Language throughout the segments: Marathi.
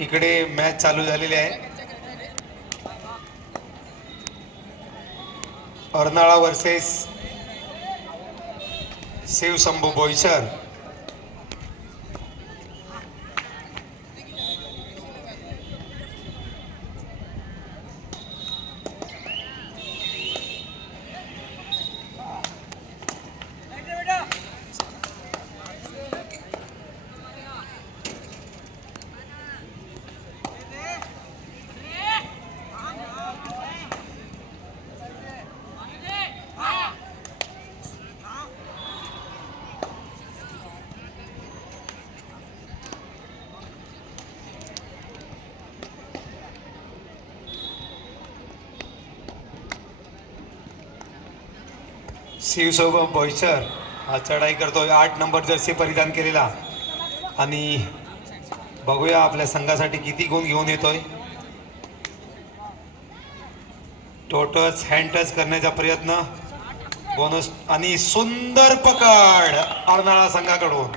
इकडे मॅच चालू झालेली आहे. अर्नाळा वर्सेस शिवशंभू बोईसर. शिवशंभू बोईसर हा चढाई करतोय. 8 नंबर जर्सी परिधान केलेला. आणि बघूया आपल्या संघासाठी किती गुण घेऊन येतोय. टोटच हँड टच करण्याचा प्रयत्न. बोनस आणि सुंदर पकड अर्नाळा संघाकडून.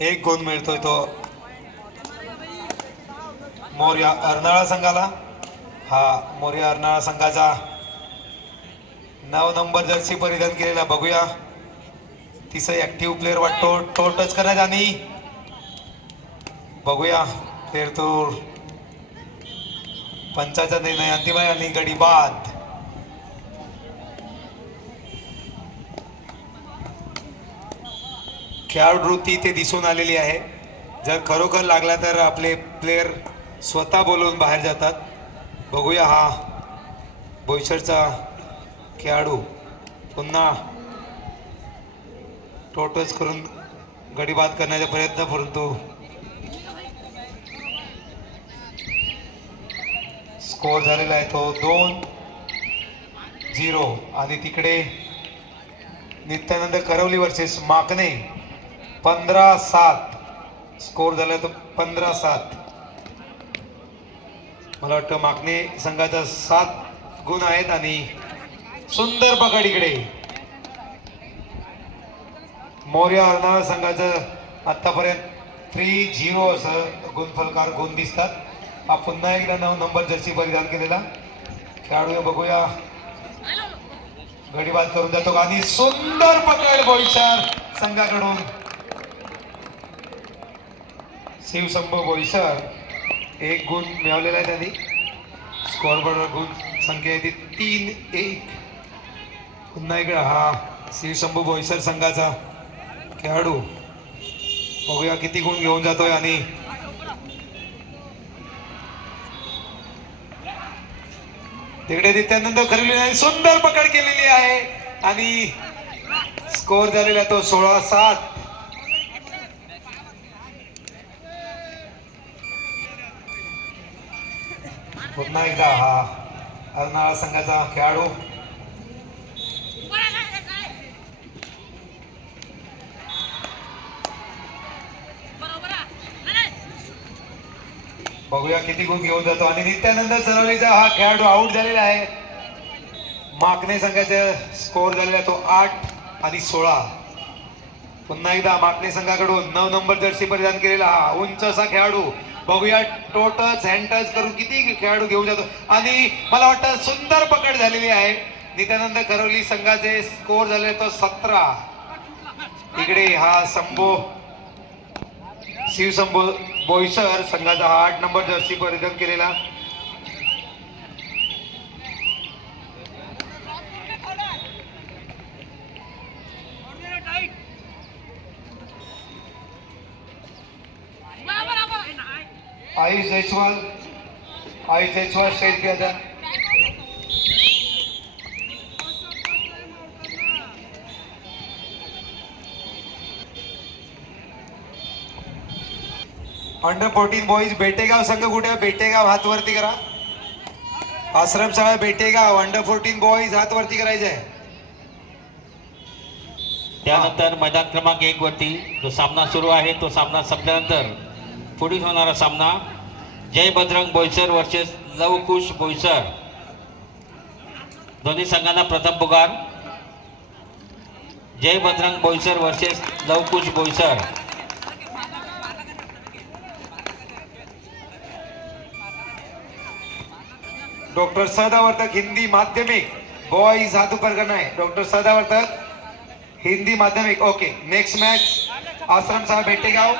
1 गुण मिळतोय तो मोर्या अर्नाळा संघाला. हा मोर्या अर्नाळा संघाचा 9 नंबर जर्सी परिधान केलेला. बघूया तिसरा ऍक्टिव्ह प्लेअर वाटतो. टो टच करण्याचा आणि बघूया प्लेअर तो पंचाचा निर्णय अंतिम आहे आणि गडी बाद. खेळाडूवृत्ती ते दिसून आलेली आहे. जर खरोखर लागला तर आपले प्लेयर स्वतः बोलवून बाहेर जातात. बघूया हा बोईसरचा खेळाडू पुन्हा टोटच करून गडी बाद करण्याचा प्रयत्न, परंतु स्कोर झालेला आहे तो 2-0. आणि तिकडे नित्यानंद करवली वर्सेस माकणे 15-7 स्कोर झाला तो 15-7. मला वाटतं माकणे संघाचा 7 गुण आहेत. आणि सुंदर पकड इकडे मोर्या अर्नाळा संघाचं आतापर्यंत 3-0 असं गुणफलकार गुण दिसतात. हा पुन्हा एकदा 9 नंबर जर्सी परिधान केलेला खेळाडू. बघूया गडीबाद करून जातो आणि सुंदर पकड बोईसर संघाकडून. शिवशंभू बोईसर 1 गुण मिळवलेला आहे त्यांनी. स्कोअर बोर्डवर गुण संख्या येते 3-1. पुन्हा इकडे हा शिवशंभू बोईसर संघाचा खेळाडू. बघूया किती गुण घेऊन जातोय. आणि तिकडे नित्यानंद खरवली सुंदर पकड केलेली आहे. आणि स्कोर झालेला तो 16-7. पुन्हा एकदा हा अर्नाळा संघाचा खेळाडू. बघूया किती गुण घेऊन जातो. आणि नित्यानंद सरवलीचा हा खेळाडू आउट झालेला आहे. माकणे संघाचा स्कोर झालेला तो 8 आणि 16. पुन्हा एकदा माकणे संघाकडून 9 नंबर जर्सी परिधान केलेला हा उंच असा खेळाडू. बघूया टोटच हँड टच करून किती खेळाडू घेऊन जातो. आणि मला वाटतं सुंदर पकड झालेली आहे. नित्यानंद करवली संघाचे स्कोर झाले तो 17. इकडे हा शिवशंभू बोईसर संघाचा 8 नंबर जर्सी परिधान केलेला. आयुष जयस्वाल स्टेज पे आजा. अंडर 14 बॉईज बेटेगाव संघ कुठे आहे? बेटेगाव हात वरती करा. आश्रमशाळा बेटेगाव अंडर 14 बॉईज हात वरती करायचे आहे. त्यानंतर मैदान क्रमांक 1 वरती जो सामना सुरू आहे तो सामना संपल्यानंतर पुढील होणारा सामना जय बजरंग बोईसर वर्सेस लवकुश बोईसर. दोन्ही संघांना प्रथम पुकार. जय बजरंग बोईसर वर्सेस लवकुश बोईसर. डॉक्टर सदावर्तक हिंदी माध्यमिक बॉईज हातू परगना आहे. डॉक्टर सदावर्तक हिंदी माध्यमिक. ओके, नेक्स्ट मॅच आश्रम साहेब भेटेगाव.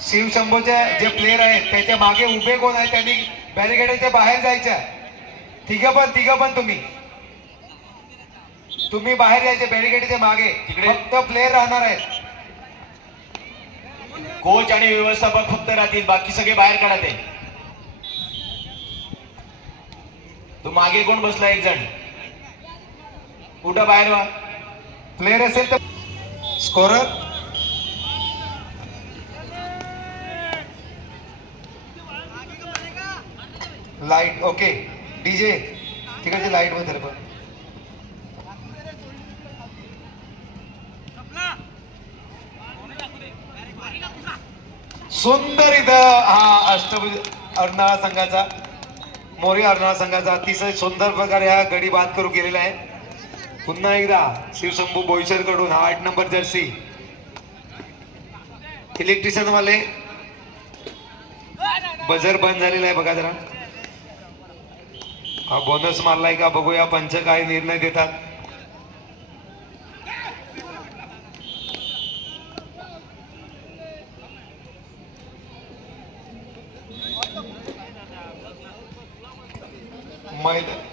शिवशंभूचे जे प्लेयर आहेत त्याच्या मागे उभे कोण आहेत त्यांनी बॅरिकेडच्या बाहेर जायच्या. तिघ पण तुम्ही बाहेर जायचे बॅरिकेडच्या मागे. तिकडे- फक्त प्लेयर राहणार आहेत. कोच आणि व्यवस्थापक फक्त राहतील, बाकी सगळे बाहेर काढा ते. तू मागे कोण बसला? एक जण कुठं बाहेर व्हा. प्लेयर असेल तर स्कोरर. लाईट. ओके, डीजे तिकडची लाईट बद्दल पण सुंदर इथं हा अष्टभुज अर्नाळा संघाचा मोरी अर्नाळा संघाचा अतिशय सुंदर प्रकारे हा गडी बाद करू केलेला आहे. पुन्हा एकदा शिवशंभू बोईसर कडून हा 8 नंबर जर्सी. इलेक्ट्रिशियन वाले बजर बंद झालेला आहे बघा जरा. हा बोनस मारलाय का बघूया पंच काय निर्णय देतात.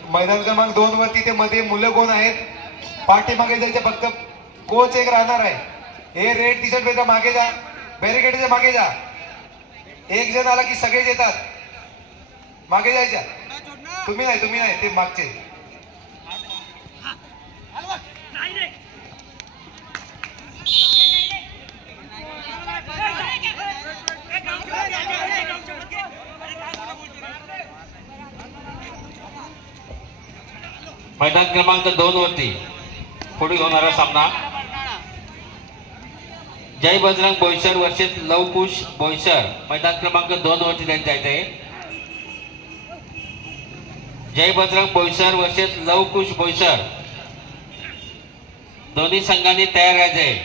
मैदान क्रमांक 2 वरती ते मध्ये मुलं कोण आहेत? पाठीमागे जायचे फक्त. कोच एक राहणार आहे. हे रेड टी शर्ट पेक्षा मागे जा, बॅरिकेडच्या मागे जा. एक जण आला की सगळेच येतात. मागे जायच्या. तुम्ही नाही ते मागचे. मैदान क्रमांक 2 वरती पुढील होणारा सामना जय बजरंग बोईसर वर्सेस लवकुश बोईसर. मैदान क्रमांक 2 वरती त्यांनी जायचंय. जय बजरंग बोईसर वर्सेस लवकुश बोईसर. दोन्ही संघांनी तयार राहायचंय.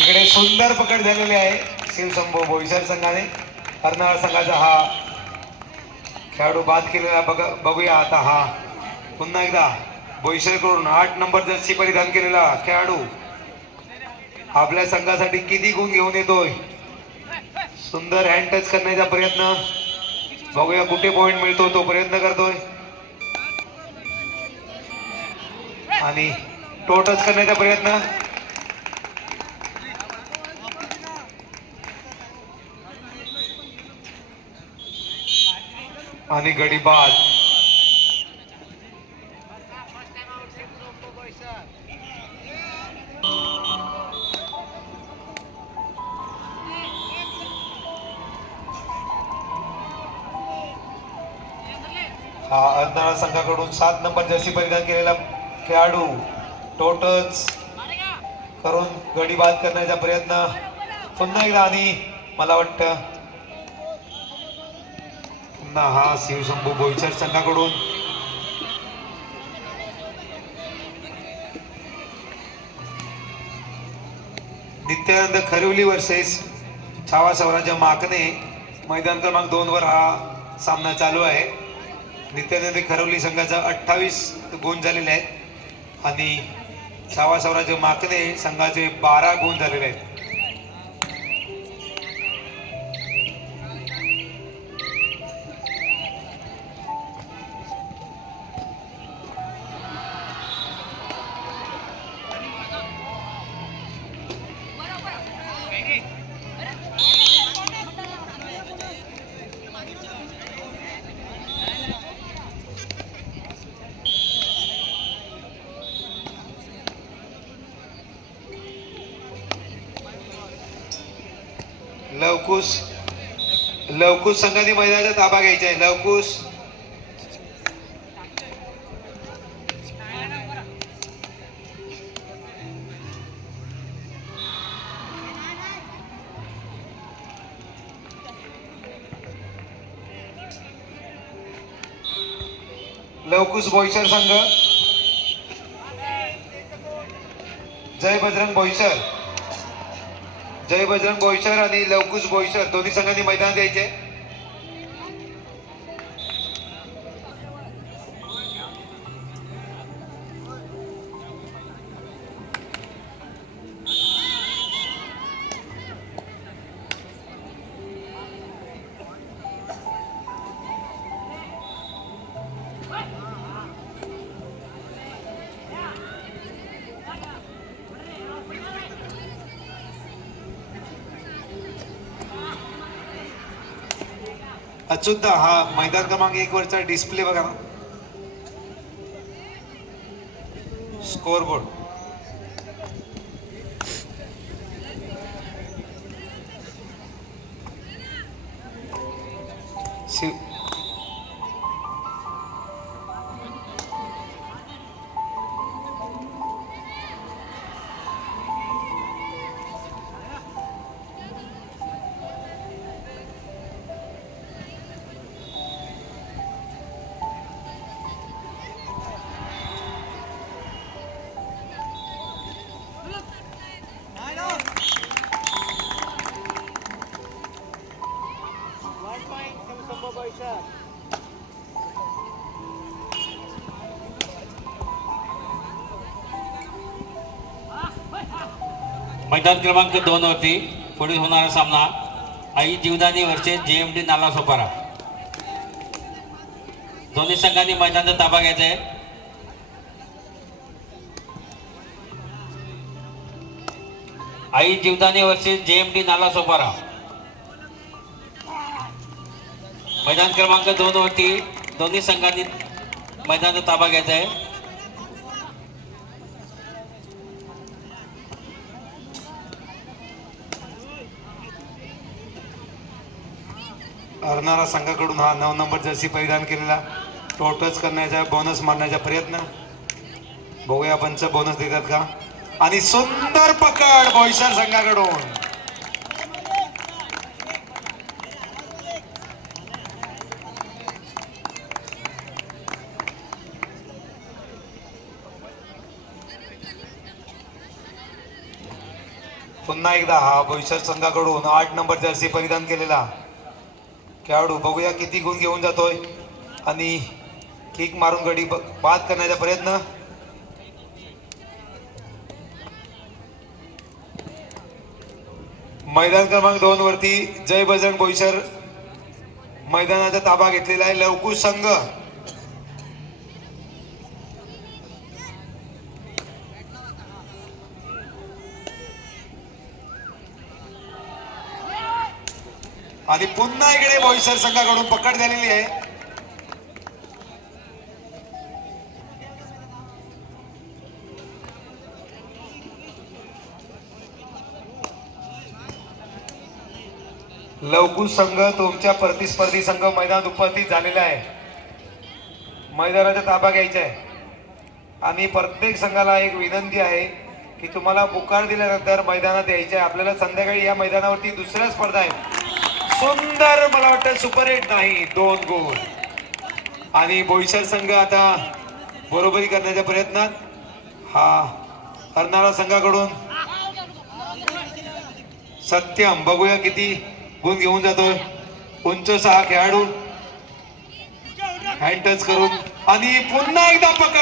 इकडे सुंदर पकड झालेली आहे शिवशंभू बोईसर संघाने. अर्नाळा संघाचा हा खेळाडू बाद केलेला बघूया आता. हा पुन्हा एकदा बोईसर कडून 8 नंबर जर्सी परिधान केलेला खेळाडू आपल्या संघासाठी किती गुण घेऊन येतोय. सुंदर हँड टच करण्याचा प्रयत्न. बघूया कुठे पॉइंट मिळतो तो प्रयत्न करतोय. आणि टो टच करण्याचा प्रयत्न. आणि गडी बाद. हा अर्नाळा संघाकडून 7 नंबर जर्सी परिधान केलेला खेळाडू टोटच करून गडी बाद करण्याचा प्रयत्न पुन्हा एकदा. आणि मला वाटतं पुन्हा हा शिवशंभू बोईसर संघाकडून नित्यानंद खरिवली वर्सेस छावा स्वराज्य माकणे. मैदान क्रमांक 2 वर हा सामना चालू आहे. नित्यानंद खरवली संघाचा 28 गुण झालेले आहेत आणि छावा स्वराज्य माकणे संघाचे 12 गुण झालेले आहेत. लवकुश लवकुश संघाने मैदानाचा ताबा घ्यायचा आहे. लवकुश लवकुश बोईसर संघ, जय बजरंग बोईसर, जय बजरंग बोईसर आणि लवकुश बोईसर दोन्ही संघांनी मैदान द्यायचे. अच्युता हा मैदान क्रमांक 1 वरचा डिस्प्ले बघा ना, स्कोर बोर्ड. मैदान क्रमांक 2 वरती पुढील होणारा सामना आई जीवदानी वर्सेस JMD नालासोपारा. दोन्ही संघांनी मैदानाचा ताबा घ्यायचा आहे. आई जीवदानी वर्सेस JMD नालासोपारा. मैदान क्रमांक 2 वरती दोन्ही संघांनी मैदानाचा ताबा घ्यायचा आहे. हरणारा संघाकडून हा 9 नंबर जर्सी परिधान केलेला टोटच करण्याचा बोनस मारण्याचा प्रयत्न. बघूया पंच बोनस देतात का. आणि सुंदर पकड बोईसर संघाकडून. पुन्हा एकदा हा बोईसर संघाकडून 8 नंबर जर्सी परिधान केलेला खेळाडू. बघूया किती गुण घेऊन जातोय. आणि किक मारून गडी बाद करण्याचा प्रयत्न. मैदान क्रमांक 2 वरती जय बजरंग बोईसर मैदानाचा ताबा घेतलेला आहे. लवकुश संघ आणि पुन्हा इकडे बोईसर संघाकडून पकड झालेली आहे. लवकुश संघ तुमच्या प्रतिस्पर्धी संघ मैदान उपस्थित झालेला आहे. मैदानाचा ताबा घ्यायचा आहे. आणि प्रत्येक संघाला एक विनंती आहे की तुम्हाला पुकार दिल्यानंतर मैदानात यायचे आहे. आपल्याला संध्याकाळी या मैदानावरती दुसऱ्या स्पर्धा आहे. सुंदर, मला वाटतं सुपर हिट नाही, 2 गोल. आणि बोईसर संघ आता बरोबरी करण्याच्या प्रयत्नात. हा हरणारा संघाकडून सत्यम. बघूया किती गुण घेऊन जातोय. उंचसा हा खेळाडू हँड टच करून. आणि पुन्हा एकदा पकड.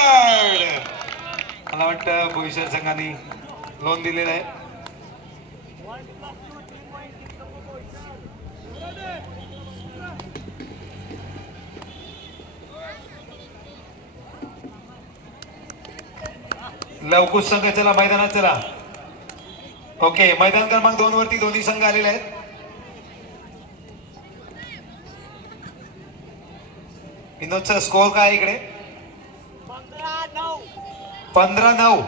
मला वाटतं बोईसर संघाने लोन दिलेलं आहे. लवकुश संघ चला मैदानात चला. ओके, मैदान क्रमांक 2 वरती दोन्ही संघ आलेले आहेत. विनोदचा स्कोर काय इकडे? 15-9.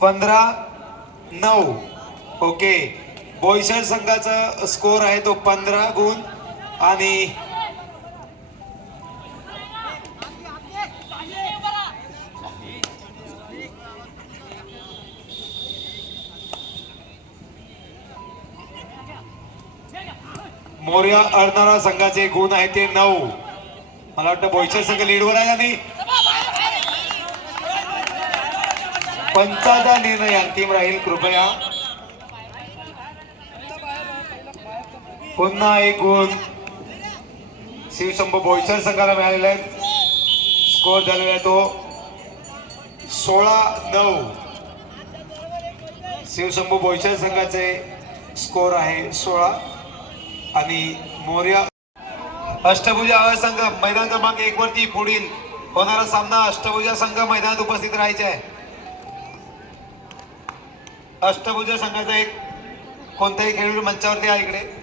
15-9. ओके, बोईसर संघाचा स्कोर आहे तो 15 गुण आणि मोर्या अर्नाळा संघाचे गुण आहे ते 9. मला वाटतं बोईसर संघ लीडवर आहे आणि पंचाचा निर्णय अंतिम राहील. कृपया पुन्हा एक गुण शिवशंभू बोईसर संघाला मिळालेला आहे. स्कोर झालेला आहे तो 16-9. शिवशंभू बोईसर संघाचे स्कोर आहे 16 आणि मोर्या अष्टभुजा अ संघ मैदान क्रमांक 1 वरती पुढील होणारा सामना अष्टभुजा संघ मैदानात उपस्थित राहायचे आहे. अष्टभुजा संघाचा एक कोणताही खेळाडू मंचावरती आहे इकडे.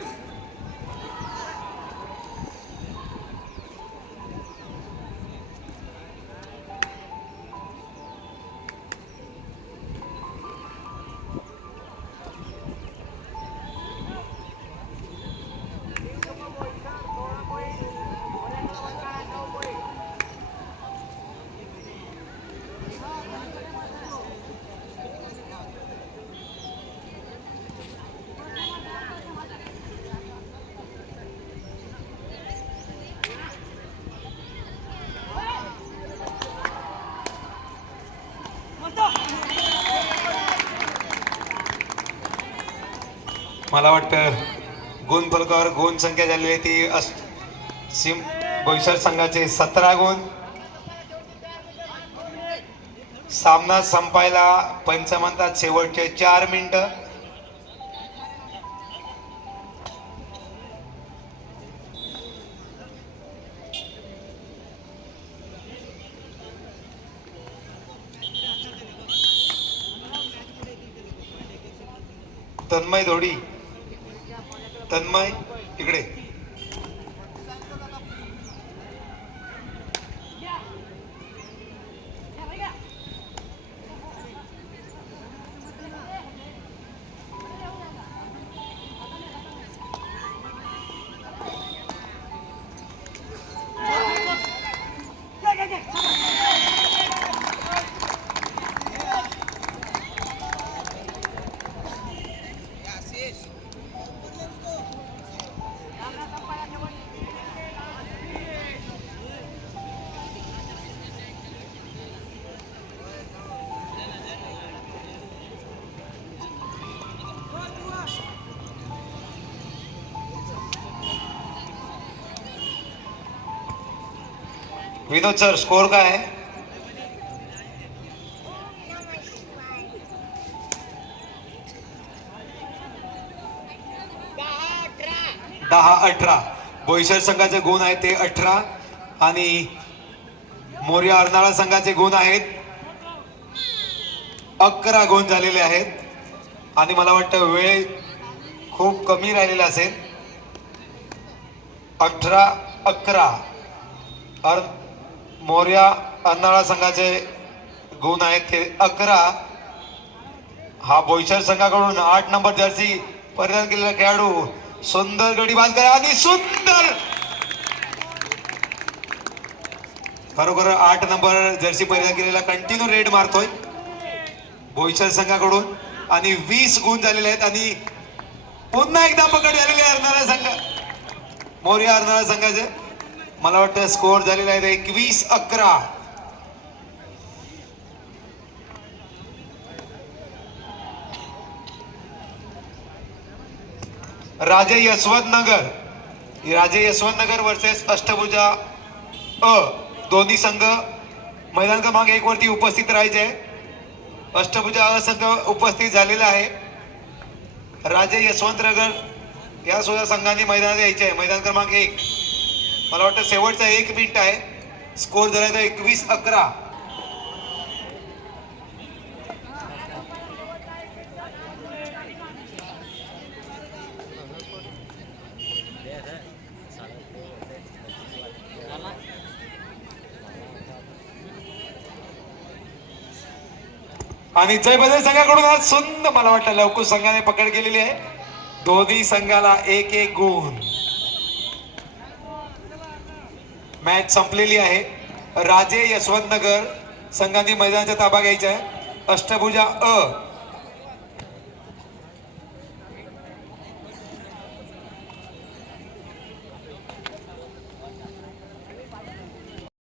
मला वाटतं गुण फलकावर गुण संख्या झालेली आहे ती बोईसर संघाचे 17 गुण. सामना संपायला पंचमंतात शेवटचे 4 मिनिटं. तन्मय धोडी, तन्मय इकडे. विनोद सर स्कोर काय आहे? 10-18. बोईसर संघाचे गुण आहेत ते 18 आणि मोर्या अर्नाळा संघाचे गुण आहेत 11 गुण झालेले आहेत आणि मला वाटतं वेळ खूप कमी राहिलेला असेल. 18-11. मोर्या अर्नाळा संघाचे गुण आहेत ते 11. हा बोईसर संघाकडून 8 नंबर जर्सी परिधान केलेला खेळाडू सुंदर गडी बाद करा आणि सुंदर खरोखर 8 नंबर जर्सी परिधान केलेला कंटिन्यू रेड मारतोय बोईसर संघाकडून आणि 20 गुण झालेले आहेत आणि पुन्हा एकदा पकड झालेली आहे अर्नाळा संघ मोर्या अर्नाळा संघाचे. मला वाटतं स्कोर झालेला आहे 21-11. राजे यशवंत नगर वर्सेस अष्टभुजा अ दोन्ही संघ मैदान क्रमांक 1 वरती उपस्थित राहायचे. अष्टभुजा अ संघ उपस्थित झालेला आहे. राजे यशवंत नगर या सुद्धा संघाने मैदानात यायचे आहे. मैदान क्रमांक 1. मला वाटतं शेवटचा 1 मिनिट आहे. स्कोर झाला आहे 21-11. आणि जय बदल संघाकडून आज सुंदर मला वाटतं लवकर संघाने पकड केलेली आहे. दोन्ही संघाला एक एक गुण. मॅच संपलेली आहे. राजे यशवंतनगर संघाने मैदानाचा ताबा घ्यायचा आहे. अष्टभुजा अ